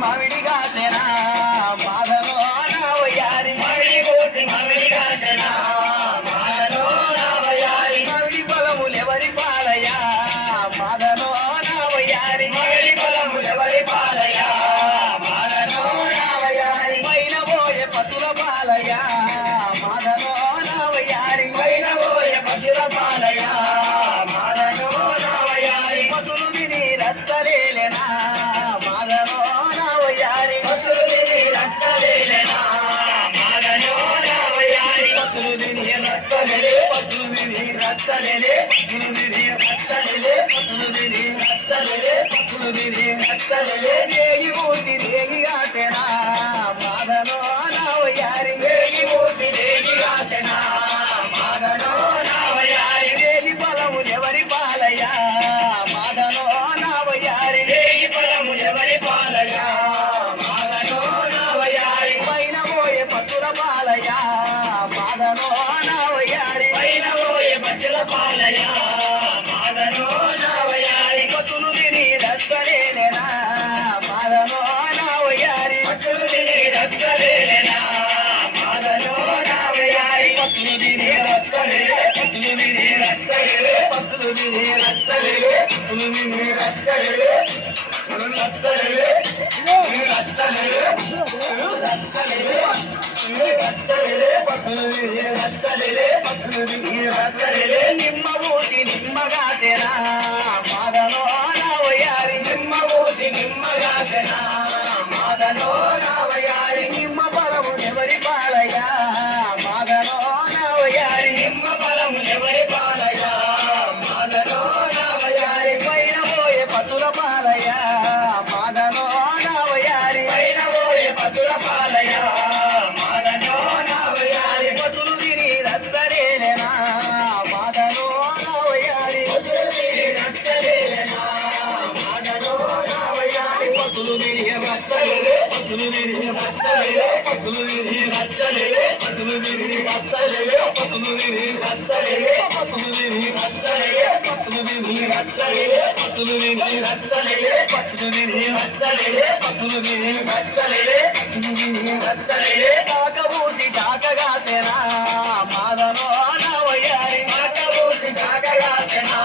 మామిడి కాసేనా మాదలో నా వయ్యారి మామిడి కోసి మామిడి కాసేనా మాదలో నా వయ్యారి మామిడి పొలములెవరి పాలయ్యా మాదలో నా వయ్యారి మామిడి పొలములెవరి పాలయ్యా మాదలో నా వయ్యారి పైన పోయే పతుల పాలయ్యా మాదలో నా వయ్యారి పైన పోయే పతుల పాలయ్యా మాదలో నా వయ్యారి పతులు తిని రచ్చలేనా మాదలో నా వయ్యారి పతులు తిని రచ్చలేనా మాదలో నా వయ్యారి పతులు తిని రచ్చలే పతులు తిని రచ్చలే పతులు తిని రచ్చలే పతులు తిని రచ్చలే పతులు తిని రచ్చలే రేగి మూసి రేగి ఆసెనా మాదలో నా వయ్యారి రేగి మూసి రేగి ఆసెనా మాదలో నా వయ్యారి రేగి పొలములెవరి పాలయ్యా మాదలో నా వయ్యారి రేగి పొలములెవరి పాలయ్యా మాదలో నా వయ్యారి పైన పోయే పత్తుల పాలయ్యా మాదలో నా వయ్యారి పైన పోయే పత్తుల పాలయ్యా మాదలో నా వయ్యారి పత్తులు తిని రచ్చలేనా మాదలో నా వయ్యారి పత్తులు తిని రచ్చలేనా మాదలో నా వయ్యారి పత్తులు తిని రచ్చలే పత్తులు తిని రచ్చలే పత్తులు తిని రచ్చలే పత్తులు తిని రచ్చలే రచ్చలే రచ్చలే రచ్చలే రచ్చలే పత్తులు తిని రచ్చలే పత్తులు తిని రచ్చలే నిమ్మ పూసి నిమ్మగాసెనా మాదలో నా వయ్యారి నిమ్మ పూసి నిమ్మగాసెనా మాదలో నా వయ్యారి నిమ్మ పొలములెవరి పాలయ్యా మాదలో నా వయ్యారి నిమ్మ పొలములెవరి పాలయ్యా మాదలో నా వయ్యారి పైన పోయే పతుల పాలయ్యా మాదలో నా వయ్యారి పైన పోయే పతుల పాలయ్యా మాదలో నా వయ్యారి పతులు తిని రచ్చలేనా మాదలో నా వయ్యారి పతులు తిని రచ్చలేనా మాదలో నా వయ్యారి పతులు తిని రచ్చలే పతులు తిని రచ్చలే పతులు తిని రచ్చలే పతులు తిని రచ్చలే పతులు తిని రచ్చలే పతులు తిని రచ్చలే పతులు తిని రచ్చలే పతులు తిని రచ్చలే పతులు తిని రచ్చలే పతులు తిని రచ్చలే పతులు తిని రచ్చలే కాకబూసి కాకగాసెనా మాదలో నా వయ్యారి కాకబూసి కాకగాసెనా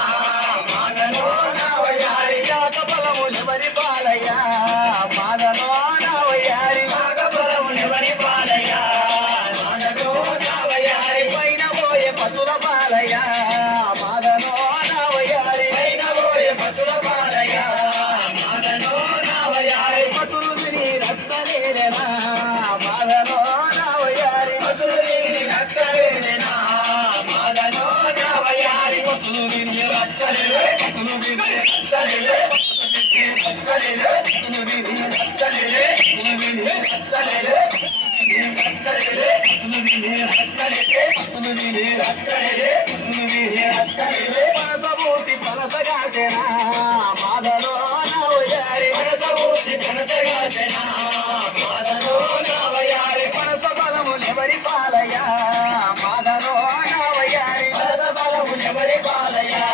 మాదలో నా వయ్యారి కాక పొలములెవరి పాలయ్యా మాదలో నా వయ్యారి కాక పొలములెవరి పాలయ్యా మాదలో నా వయ్యారి పైన పోయే పశుల పాలయ్యా మాదలో నా వయ్యారి పైన పోయే పశుల పాలయ్యా మాదలో నా వయ్యారి పశులు తిని రచ్చలేనా మాదలో నా వయ్యారి పశులు తిని రచ్చలేనా మాదలో నా వయ్యారి పశులు తిని రచ్చలే పశులు తిని రచ్చలే రచ్చలే పశులు తిని రచ్చలే పశులు తిని రచ్చలే రచ్చలే పశులు తిని రచ్చలే పశులు తిని రచ్చలే పశులు తిని రచ్చలే పనసబూసి పనసగాసెనా మాదలో నా వయ్యారి పనసబూసి పనసగాసెనా మాదలో నా వయ్యారి పనస బలములెవరి పాలయ్యా మాదలో నా వయ్యారి పనస బలములెవరి పాలయ్యా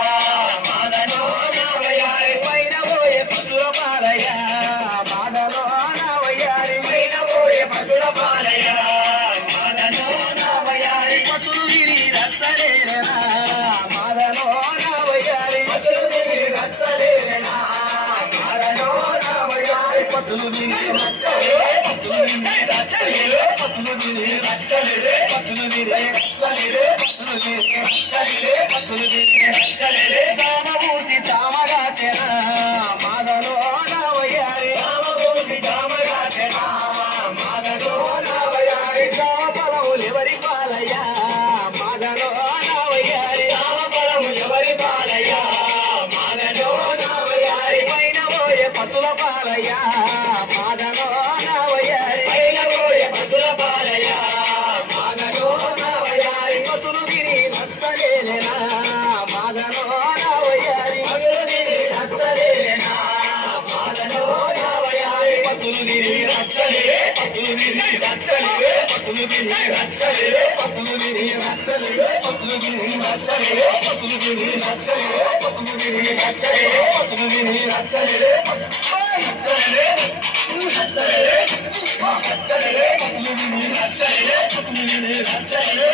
మాదలో నా వయ్యారి పైన పోయే పశుల పాలయ్యా మాదలో నా వయ్యారి పైన పోయే పశుల పాలయ్యా మాదలో నా వయ్యారి పశులు తిని రచ్చలేనా మాదలో నా వయ్యారి పశులు తిని రచ్చలేనా మాదలో నా వయ్యారి పశులు తిని రచ్చలే పశులు తిని రచ్చలే పశులు తిని రచ్చలే పశులు తిని రచ్చలే పశులు తిని రచ్చలే పశులు తిని రచ్చలే కామబూసి తామగాసెనా మాదలో నా వయ్యారి కామబూసి తామగాసెనా మాదలో నా వయ్యారి కామ పొలములెవరి పాలయ్యా మాదలో నా వయ్యారి కామ పొలములెవరి పాలయ్యా మాదలో నా వయ్యారి పైన పోయే పతుల పాలయ్యా మాదలో నా వయ్యారి పైన పోయే పతుల పాలయ్యా మాదలో నా వయ్యారి పతులు తిని రచ్చలేనా మాదలో నా వయ్యారి పతులు తిని రచ్చలేనా మాదలో నా వయ్యారి పతులు తిని రచ్చలే పతులు తిని రచ్చలే పతులు తిని రచ్చలే పతులు తిని రచ్చలే పతులు తిని రచ్చలే పతులు తిని రచ్చలే పతులు తిని రచ్చలే పతులు తిని రచ్చలే రత్తనిదే